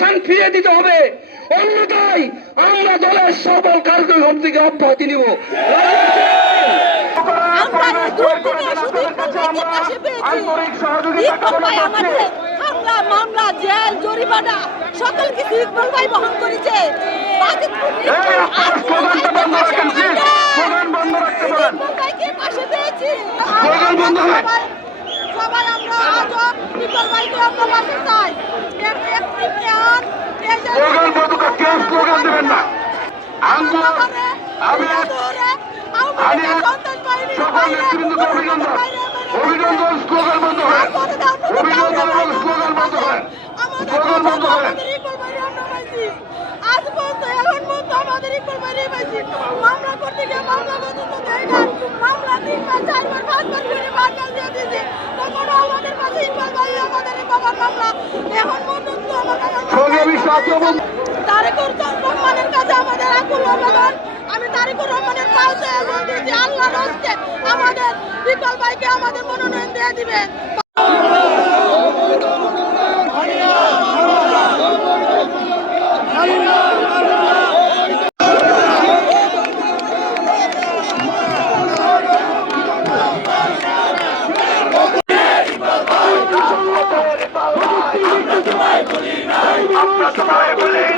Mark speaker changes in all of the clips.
Speaker 1: Nomination ফিরিয়ে দিতে হবে। অন্যথায় আমরা দলের সকল কার্যক্রম থেকে অব্যাহতি নিব।
Speaker 2: হামলা, মামলা, জেল, জরিমানা সকল কিছু ইকবাল ভাই বহন করেছে। সবাই- আমরা আজও ইকবাল ভাইকে আমরা পাশে চাই। এক- একটি প্রাণ, এই যে-
Speaker 3: স্লোগান বন্ধ কর, কেউ দেবেন না। আমরা- আমি-
Speaker 2: আমি
Speaker 3: সকল নেতৃবৃন্দকে
Speaker 2: মামলা করতে আমাদের আকুল আবেদন আমি তারেকুর রহমানের কাছে এবং দিয়েছি, আল্লাহর হস্তে আমাদের ইকবাল ভাইকে আমাদের মনোনয়ন দিয়ে দিবেন
Speaker 3: আমরা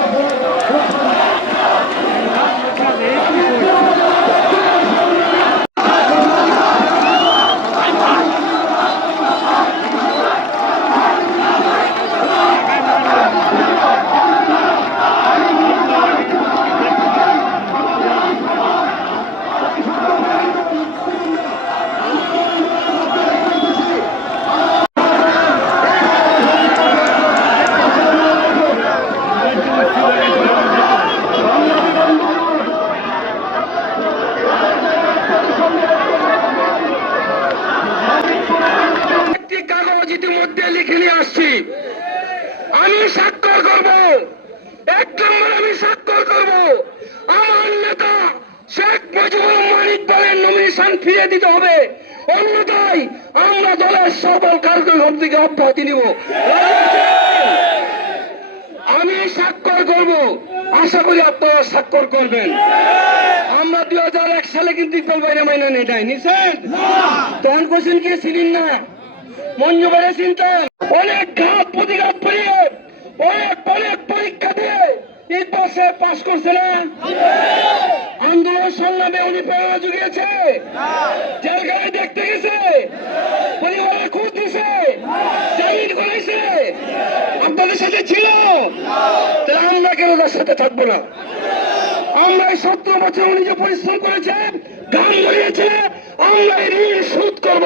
Speaker 1: ইতিমধ্যে লিখে নিয়ে আসছি। আমি স্বাক্ষর করব। এক নম্বর আমি স্বাক্ষর করব। আমার নেতা শেখ মুজিবুর রহমান ইকবালের নমিনেশন ফিরিয়ে দিতে হবে। অন্যথায় আমরা দলের সকল কার্যক্রম থেকে অব্যাহতি নিব। আমি স্বাক্ষর করব। আশা করি আপনারা স্বাক্ষর করবেন। আমরা দুই হাজার এক সালে কিন্তু ইকবাল বাইরে মাইনা নেই নাই নিছেন তখন কোশ্চেন কে? ছিলেন না। মঞ্জু বাইরে চিনতেন অনেক ঘাত প্রতিঘাত করিয়ে অনেক অনেক পরীক্ষা দিয়ে সাহেব পাশ করছে না। আন্দোলন সংগ্রামে উনি প্রেরণা জুগিয়েছে। জেলখানে দেখতে গেছে। পরিবারের খোঁজ দিছে জামিন করাইছে আপনাদের সাথে ছিল। তাহলে আমরা কেন তার সাথে থাকব না? আমরা এই সতেরো বছর উনি যে পরিশ্রম করেছেন গান ধরিয়েছে, আমরা এই ঋণ শোধ করব।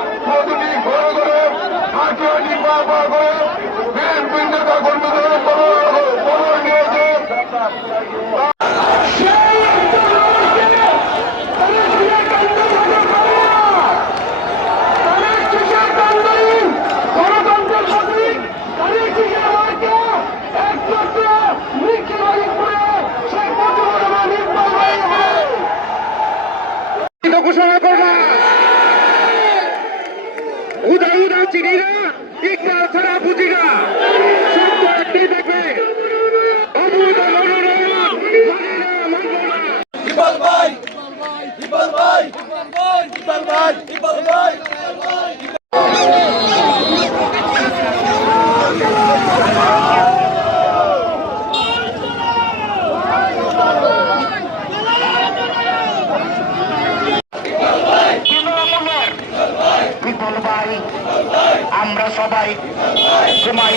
Speaker 1: উদা উদা চিনি না ইকবাল ছাড়া বুঝি না। সত্য একটাই দেখবে অমূল্য মনোনয়ন মানি না। মানব না
Speaker 3: বিপুল ভাই আমরা সবাই ঘুমাই।